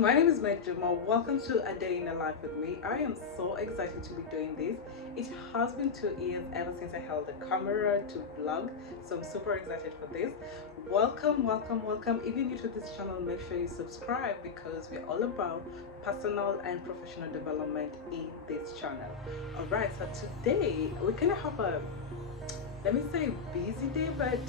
my name is Medjuma. Welcome to A Day in the Life with me. I am so excited to be doing this. It has been 2 years ever since I held a camera to vlog, so I'm super excited for this. Welcome, welcome, welcome. If you're new to this channel, make sure you subscribe because we're all about personal and professional development in this channel. Alright, so today we're gonna have a, let me say, busy day, but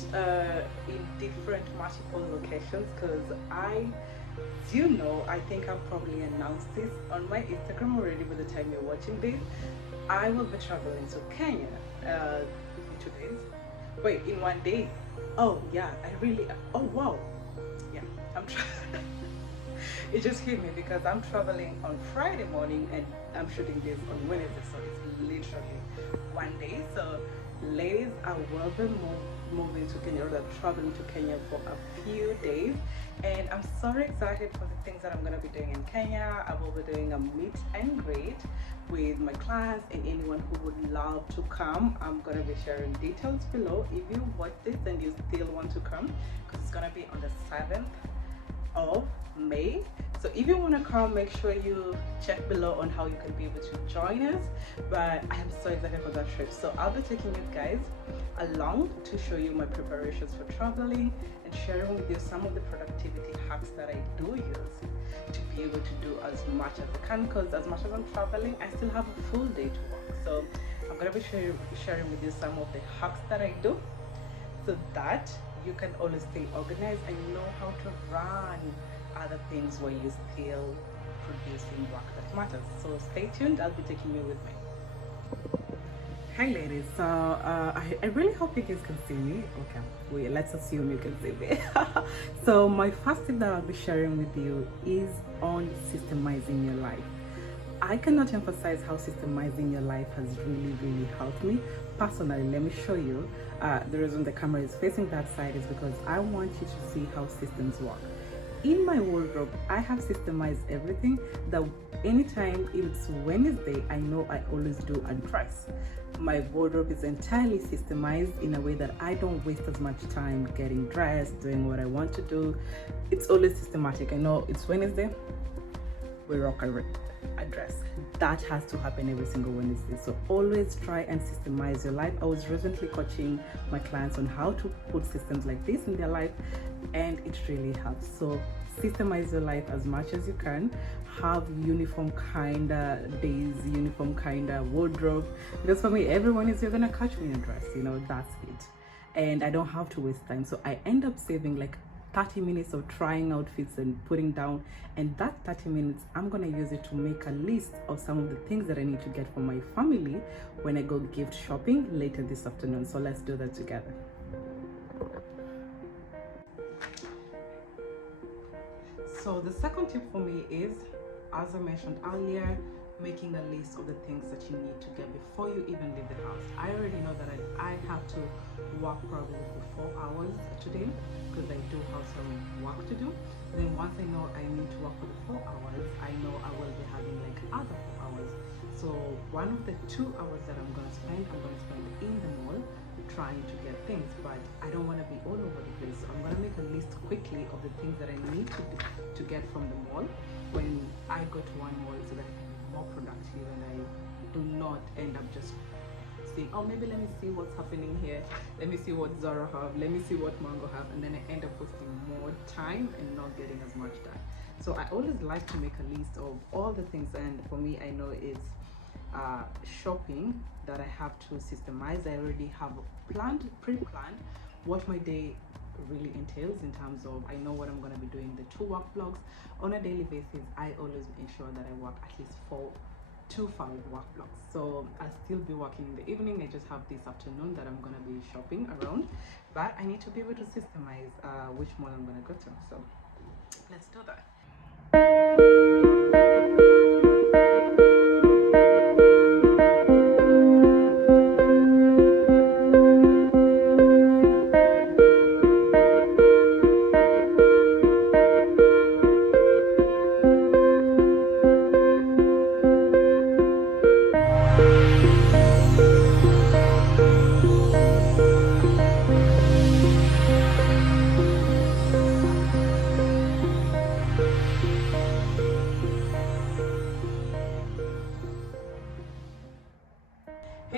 in different multiple locations, because I think I've probably announced this on my Instagram already by the time you're watching this. I will be traveling to Kenya in 2 days. Wait, in 1 day? Oh yeah, oh wow. Yeah, it just hit me because I'm traveling on Friday morning and I'm shooting this on Wednesday, so it's literally 1 day. So ladies, I will be moving to Kenya, or traveling to Kenya for a few days, and I'm so excited for the things that I'm going to be doing in Kenya. I will be doing a meet and greet with my clients and anyone who would love to come. I'm going to be sharing details below if you watch this and you still want to come, because it's going to be on the 7th of May. So if you want to come, make sure you check below on how you can be able to join us. But I am so excited for that trip, so I'll be taking you guys along to show you my preparations for traveling and sharing with you some of the productivity hacks that I do use to be able to do as much as I can, because as much as I'm traveling, I still have a full day to work. So I'm going to be sharing with you some of the hacks that I do so that you can always stay organized and know how to run other things while you're still producing work that matters. So stay tuned, I'll be taking you with me. Hi ladies, so I really hope you guys can see me. Okay, wait, let's assume you can see me. So my first tip that I'll be sharing with you is on systemizing your life. I cannot emphasize how systemizing your life has really helped me personally. Let me show you. The reason the camera is facing that side is because I want you to see how systems work. In my wardrobe, I have systemized everything that anytime it's Wednesday, I know I always do undress. My wardrobe is entirely systemized in a way that I don't waste as much time getting dressed, doing what I want to do. It's always systematic. I know it's Wednesday, we rock a dress. That has to happen every single Wednesday. So always try and systemize your life. I was recently coaching my clients on how to put systems like this in their life, and it really helps. So systemize your life as much as you can. Have uniform kind of days, uniform kind of wardrobe, because for me, everyone is, you're gonna catch me in a dress, that's it, and I don't have to waste time. So I end up saving like 30 minutes of trying outfits and putting down, and that 30 minutes I'm gonna use it to make a list of some of the things that I need to get for my family when I go gift shopping later this afternoon. So let's do that together. So the second tip for me is, as I mentioned earlier, making a list of the things that you need to get before you even leave the house. I already know that I have to work probably for 4 hours today because I do have some work to do. Then once I know I need to work for the 4 hours, I know I will be having like other 4 hours. So one of the 2 hours that I'm going to spend in the mall trying to get things, but I don't want to be all over the place. So I'm going to make a list quickly of the things that I need to get from the mall when I go to one mall, so that I can be more productive and I do not end up just saying, oh, maybe let me see what's happening here, let me see what Zara have, let me see what Mango have, and then I end up wasting more time and not getting as much done. So I always like to make a list of all the things, and for me, I know it's shopping that I have to systemize. I already have pre-planned what my day really entails in terms of, I know what I'm going to be doing, the 2 work blocks on a daily basis. I always ensure that I work at least 4 to 5 work blocks. So I'll still be working in the evening. I just have this afternoon that I'm going to be shopping around, but I need to be able to systemize which mall I'm going to go to. So let's do that.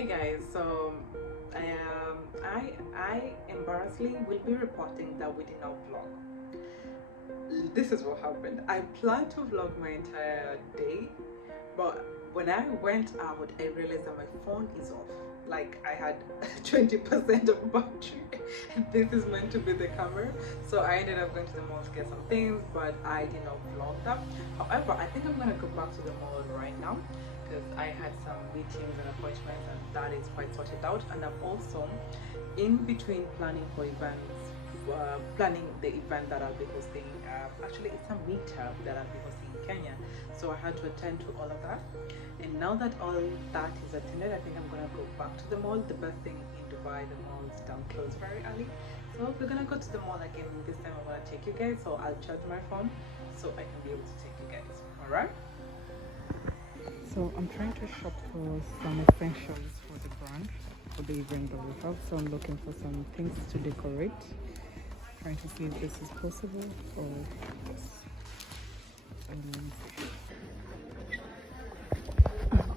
Hey guys, so I embarrassingly will be reporting that we did not vlog. This is what happened. I planned to vlog my entire day, but when I went out, I realized that my phone is off. Like I had 20% of battery. This is meant to be the camera, so I ended up going to the mall to get some things, but I did not vlog that. However, I think I'm gonna go back to the mall right now because I had some meetings and appointments, and that is quite sorted out. And I'm also in between planning for events, planning the event that I'll be hosting. Actually, it's a meetup that I'll be hosting in Kenya, so I had to attend to all of that. And now that all that is attended, I think I'm gonna go back to the mall. The best thing in Dubai, the malls don't close very early, so we're gonna go to the mall again. This time I'm gonna take you guys, so I'll charge my phone so I can be able to take you guys. All right. So I'm trying to shop for some essentials for the brand, for the event that we have. So I'm looking for some things to decorate. Trying to see if this is possible or yes. I'm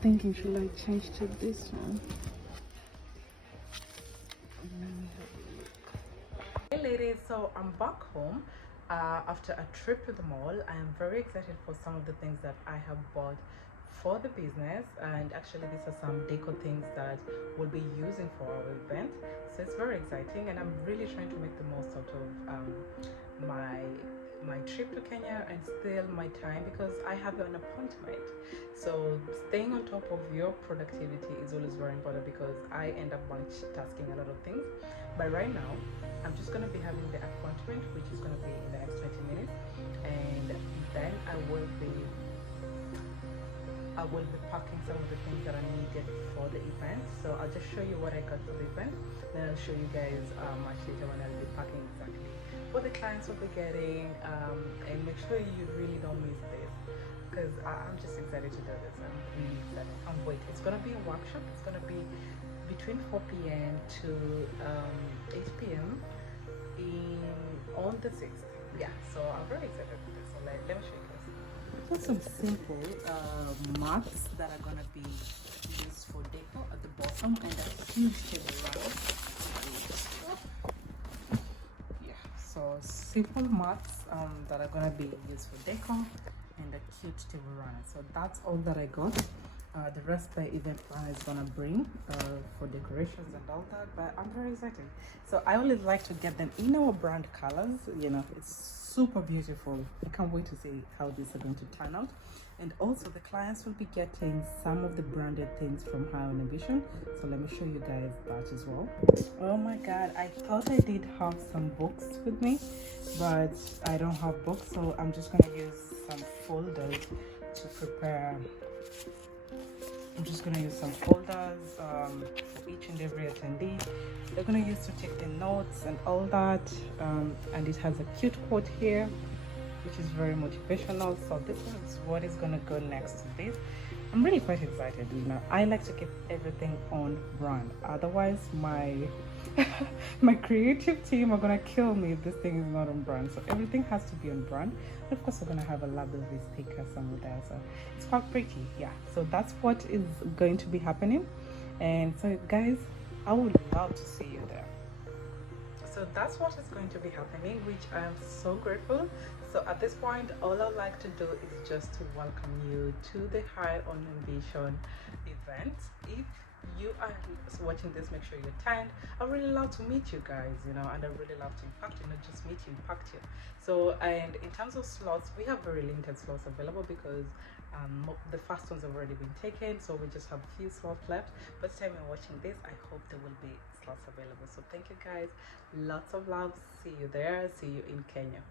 thinking, should I change to this one? Hey ladies, so I'm back home after a trip to the mall. I am very excited for some of the things that I have bought for the business, and actually these are some deco things that we'll be using for our event, so it's very exciting, and I'm really trying to make the most out of my trip to Kenya and still my time, because I have an appointment. So staying on top of your productivity is always very important, because I end up multitasking a lot of things. But right now I'm just going to be having the appointment, which is going to be in the next 20 minutes, and then I will be packing some of the things that I needed for the event. So I'll just show you what I got for the event, then I'll show you guys much later when I'll be packing exactly what the clients will be getting, and make sure you really don't miss this, because I'm just excited to do this. I'm really excited. I'm waiting. It's gonna be a workshop. It's gonna be between 4 p.m. to 8 p.m. on the 6th. Yeah, so I'm very excited for this. So let me show you guys. Just some simple mats that are gonna be used for deco at the bottom, and a huge table runner. Yeah, so simple mats that are gonna be used for deco, and a cute table runner. So that's all that I got. The rest the event planner is gonna bring for decorations and all that, but I'm very excited. So I always like to get them in our brand colors. You know, it's super beautiful. I can't wait to see how these are going to turn out. And also the clients will be getting some of the branded things from High on Ambition, so let me show you guys that as well. Oh my god, I thought I did have some books with me, but I don't have books, so I'm just gonna use some folders to prepare. I'm just going to use some folders for each and every attendee. They're going to use to take the notes and all that, and it has a cute quote here, which is very motivational. So this is what is going to go next to this. I'm really quite excited. You know, I like to keep everything on brand, otherwise my my creative team are gonna kill me if this thing is not on brand. So everything has to be on brand, and of course we're gonna have a lovely sticker somewhere there, so it's quite pretty. Yeah, so that's what is going to be happening, and so guys, I would love to see you there. So that's what is going to be happening, which I am so grateful. So at this point, all I'd like to do is just to welcome you to the High on Ambition event. If you are watching this, make sure you attend. I really love to meet you guys, you know, and I really love to impact you, not just meet you, impact you. So, and in terms of slots, we have very limited slots available, because the first ones have already been taken, so we just have a few slots left. By the time you're watching this, I hope there will be slots available. So thank you guys, lots of love. See you there. See you in Kenya.